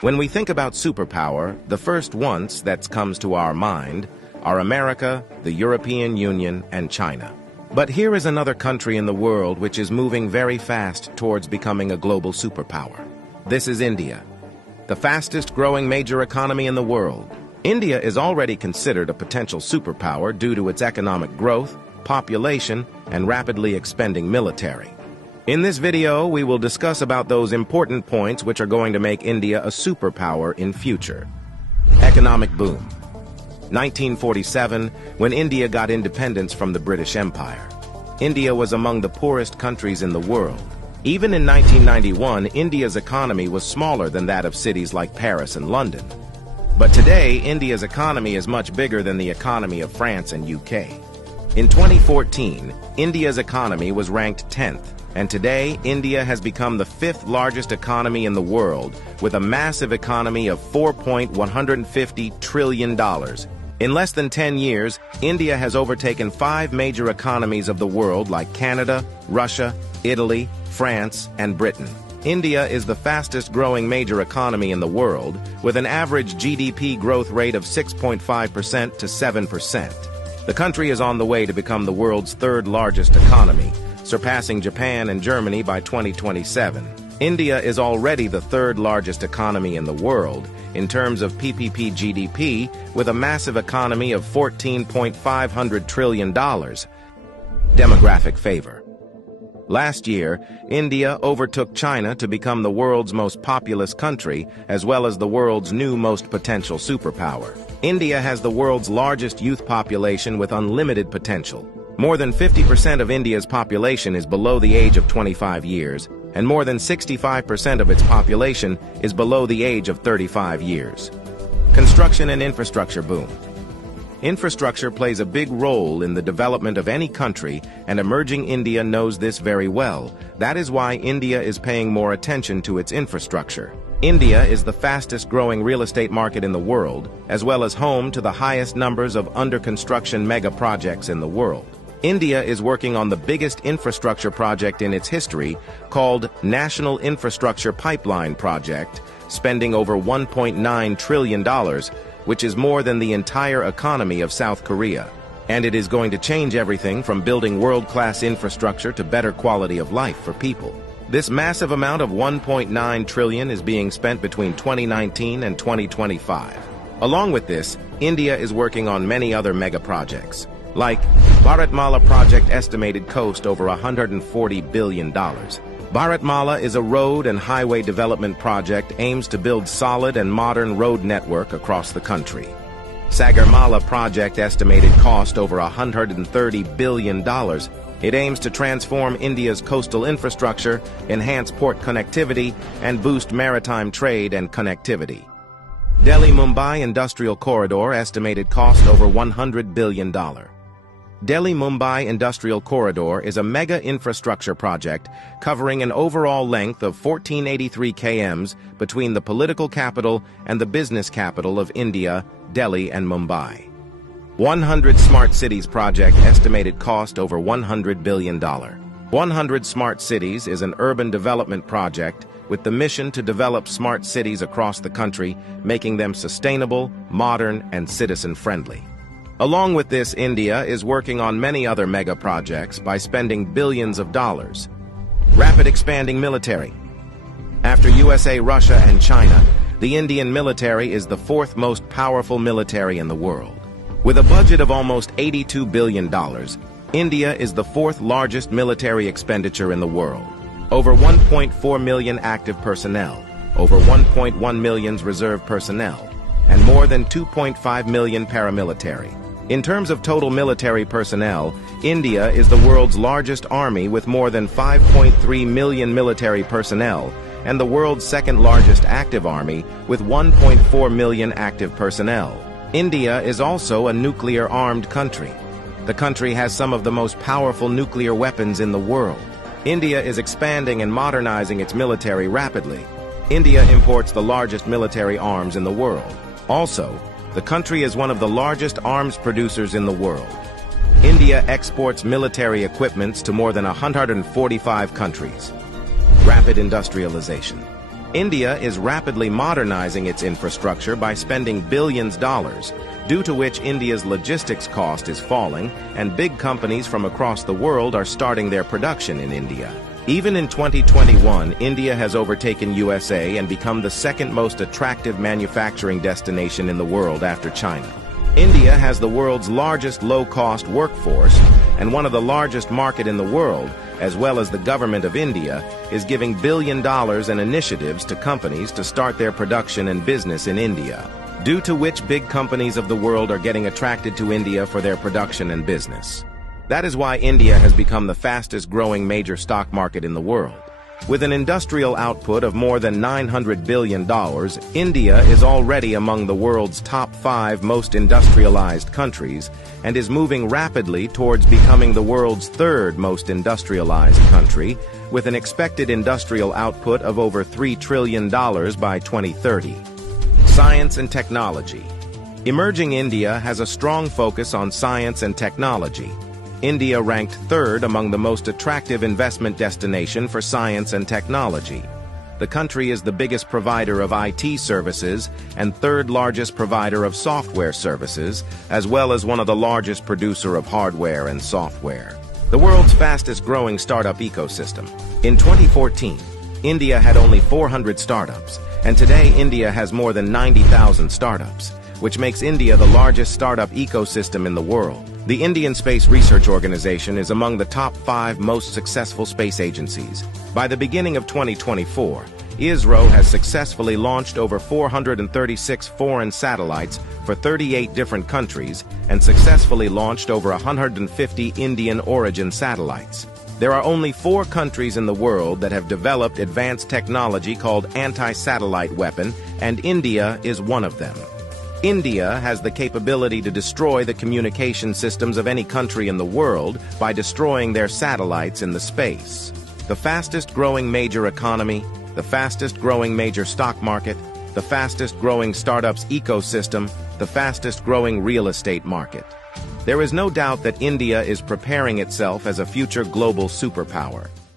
When we think about superpower, the first ones that comes to our mind are America, the European Union, and China. But here is another country in the world which is moving very fast towards becoming a global superpower. This is India, the fastest growing major economy in the world. India is already considered a potential superpower due to its economic growth, population, and rapidly expanding military. In this video, we will discuss about those important points which are going to make India a superpower in future. Economic boom. 1947, when India got independence from the British Empire. India was among the poorest countries in the world. Even in 1991, India's economy was smaller than that of cities like Paris and London. But today, India's economy is much bigger than the economy of France and UK. In 2014, India's economy was ranked 10th. And today, India has become the 5th largest economy in the world, with a massive economy of $4.150 trillion. In less than 10 years, India has overtaken 5 major economies of the world like Canada, Russia, Italy, France, and Britain. India is the fastest growing major economy in the world, with an average GDP growth rate of 6.5% to 7%. The country is on the way to become the world's 3rd largest economy, surpassing Japan and Germany by 2027. India is already the 3rd largest economy in the world in terms of PPP GDP, with a massive economy of $14.5 trillion. Demographic favor. Last year, India overtook China to become the world's most populous country, as well as the world's new most potential superpower. India has the world's largest youth population with unlimited potential. More than 50% of India's population is below the age of 25 years, and more than 65% of its population is below the age of 35 years. Construction and infrastructure boom. Infrastructure plays a big role in the development of any country, and emerging India knows this very well. That is why India is paying more attention to its infrastructure. India is the fastest growing real estate market in the world, as well as home to the highest numbers of under-construction mega projects in the world. India is working on the biggest infrastructure project in its history, called National Infrastructure Pipeline Project, spending over $1.9 trillion, which is more than the entire economy of South Korea. And it is going to change everything from building world-class infrastructure to better quality of life for people. This massive amount of $1.9 trillion is being spent between 2019 and 2025. Along with this, India is working on many other mega projects, like Bharatmala project estimated cost over $140 billion. Bharatmala is a road and highway development project aims to build solid and modern road network across the country. Sagarmala project estimated cost over $130 billion. It aims to transform India's coastal infrastructure, enhance port connectivity, and boost maritime trade and connectivity. Delhi-Mumbai Industrial Corridor estimated cost over $100 billion. Delhi-Mumbai Industrial Corridor is a mega infrastructure project covering an overall length of 1483 km between the political capital and the business capital of India, Delhi and Mumbai. 100 Smart Cities project estimated cost over $100 billion. 100 Smart Cities is an urban development project with the mission to develop smart cities across the country, making them sustainable, modern, and citizen-friendly. Along with this, India is working on many other mega projects by spending billions of dollars. Rapid expanding military. After USA, Russia, and China, the Indian military is the 4th most powerful military in the world. With a budget of almost $82 billion, India is the 4th largest military expenditure in the world. Over 1.4 million active personnel, over 1.1 million reserve personnel, and more than 2.5 million paramilitary. In terms of total military personnel, India is the world's largest army with more than 5.3 million military personnel, and the world's 2nd largest active army with 1.4 million active personnel. India is also a nuclear-armed country. The country has some of the most powerful nuclear weapons in the world. India is expanding and modernizing its military rapidly. India imports the largest military arms in the world. Also, the country is one of the largest arms producers in the world. India exports military equipments to more than 145 countries. Rapid industrialization. India is rapidly modernizing its infrastructure by spending billions of dollars, due to which India's logistics cost is falling, and big companies from across the world are starting their production in India. Even in 2021, India has overtaken USA and become the second most attractive manufacturing destination in the world after China. India has the world's largest low-cost workforce, and one of the largest market in the world, as well as the government of India, is giving $1 billion in initiatives to companies to start their production and business in India, due to which big companies of the world are getting attracted to India for their production and business. That is why India has become the fastest-growing major stock market in the world. With an industrial output of more than $900 billion, India is already among the world's top 5 most industrialized countries and is moving rapidly towards becoming the world's 3rd most industrialized country, with an expected industrial output of over $3 trillion by 2030. Science and technology. Emerging India has a strong focus on science and technology. India ranked 3rd among the most attractive investment destination for science and technology. The country is the biggest provider of IT services and 3rd largest provider of software services, as well as one of the largest producer of hardware and software. The world's fastest growing startup ecosystem. In 2014, India had only 400 startups, and today India has more than 90,000 startups, which makes India the largest startup ecosystem in the world. The Indian Space Research Organization is among the top 5 most successful space agencies. By the beginning of 2024, ISRO has successfully launched over 436 foreign satellites for 38 different countries and successfully launched over 150 Indian origin satellites. There are only 4 countries in the world that have developed advanced technology called anti-satellite weapon, and India is one of them. India has the capability to destroy the communication systems of any country in the world by destroying their satellites in the space. The fastest-growing major economy, the fastest-growing major stock market, the fastest-growing startups ecosystem, the fastest-growing real estate market. There is no doubt that India is preparing itself as a future global superpower.